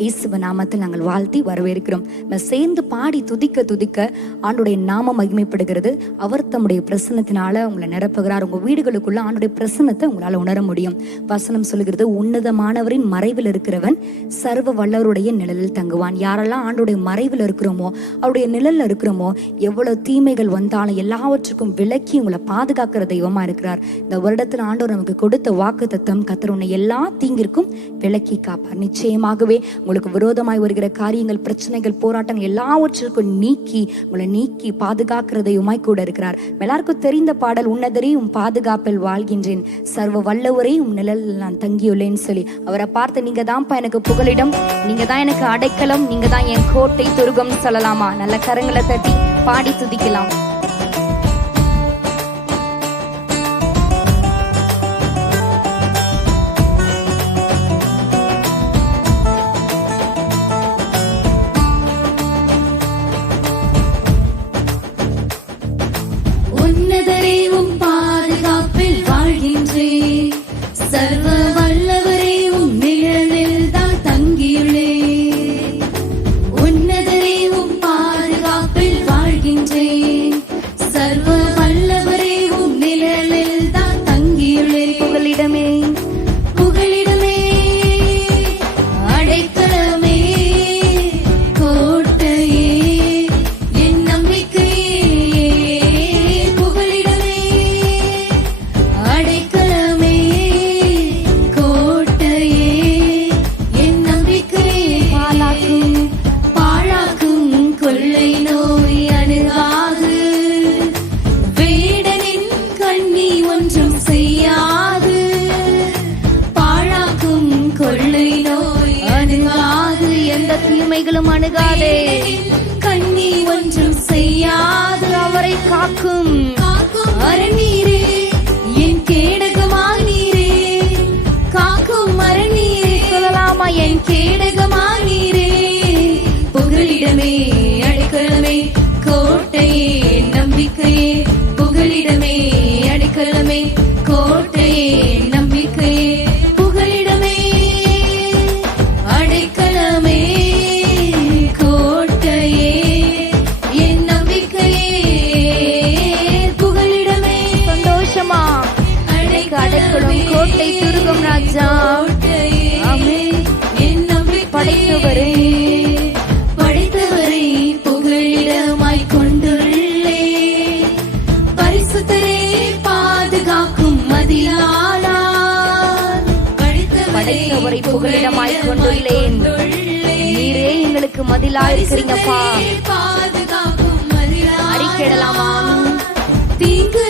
இயேசுவ நாமத்தில் நாங்கள் வாழ்த்தி வரவேற்கிறோம். சேர்ந்து பாடி துதிக்க துதிக்க ஆண்டுடைய நாமம் மகிமைப்படுகிறது. அவர் தம்முடைய பிரசன்னத்தினால உங்களை நிரப்புகிறார். உங்க வீடுகளுக்குள்ள ஆண்டுடைய பிரசன்னத்தை உங்களால உணர முடியும். வசனம் சொல்லுகிறது, உன்னதமானவரின் மறைவில் இருக்கிறவன் சர்வ வல்லவருடைய நிழலில் தங்குவான். யாரெல்லாம் ஆண்டுடைய மறைவில் இருக்கிறோமோ, அவருடைய நிழல்ல இருக்கிறோமோ, எவ்வளவு தீமைகள் வந்தாலும் எல்லாவற்றுக்கும் விலக்கி உங்களை பாதுகாக்கிற தெய்வமா இருக்கிறார். இந்த வருடத்தில் ஆண்டவர் நமக்கு கொடுத்த வாக்கு தத்தம், கர்த்தர் உன்னை எல்லா தீங்கிற்கும் விலக்கி காப்பார். நிச்சயமாகவே உங்களுக்கு விரோதமாய் வருகிற காரியங்கள், பிரச்சனைகள், போராட்டங்கள் எல்லாவற்றிற்கும் உங்களை நீக்கி பாதுகாக்கிறதையுமாய் கூட இருக்கிறார். எல்லாருக்கும் தெரிந்த பாடல், உன்னதரே உம் பாதுகாப்பில் வாழ்கின்றேன், சர்வ வல்லவரே உம் நிழலில் நான் தங்கியுள்ளேன்னு சொல்லி அவரை பார்த்து, நீங்க தான்ப்பா எனக்கு புகலிடம், நீங்க தான் எனக்கு அடைக்கலம், நீங்க தான் என் கோட்டை துருகம் சொல்லலாமா? நல்ல கரங்களை தட்டி பாடி துதிக்கலாம். உன்னதரே உம் பாதுகாப்பில் வாழ்கின்றேன், சர்வ வல்லவரே உம் நிழலில் தான் தங்கியுள்ளேன். உன்னதரே உம் பாதுகாப்பில் வாழ்கின்றேன், சர்வ வல்லவரே உம் நிழலில் தான் தங்கியுள்ளேன். புகலிடமே புகலிடமே அடைக்கலமே கோட்டையே என் நம்பிக்கையே, புகலிடமே அடைக்கலமே கோட்டையே என் நம்பிக்கையே. பாழாக்கும் கொள்ளை நோய் அணுகாது, வேடனின் கண்ணி ஒன்றும் செய்யாது. பாழாக்கும் கொள்ளை நோய் அணுகாது, எந்த தீமைகளும் அணுகாதே, கண்ணி ஒன்றும் செய்யாது. அவரை காக்கும் அரநீரே என் கேடகமானீரே, காக்கும் அரநீரே சொல்லலாமா? என் கேடகமானீரே. புகலிடமே அடைக்கலமே கோட்டையே நம்பிக்கையே, புகலிடமே அடைக்கலமே கோட்டையே நம்பிக்கையே, புகலிடமே அடைக்கலமே கோட்டையே என் நம்பிக்கையே, புகலிடமே. சந்தோஷமா அடைக்கலம் கோட்டை துருகம் ராஜா. ஆமென். என் நம்பிக்கை படைத்தவரே, படைத்தவரை புகலிடமாய் கொண்டுள்ளே, பரிசுத்தரே பாதுகாக்கும் மதிலானார். படைத்தவரை புகலிடமாய் கொண்டுள்ளேன். நீரே எங்களுக்கு மதிலா இருக்கிறீங்கப்பா. பாதுகாக்கும் மதிலானார். அறிக்கையிடலாமா? தீங்கு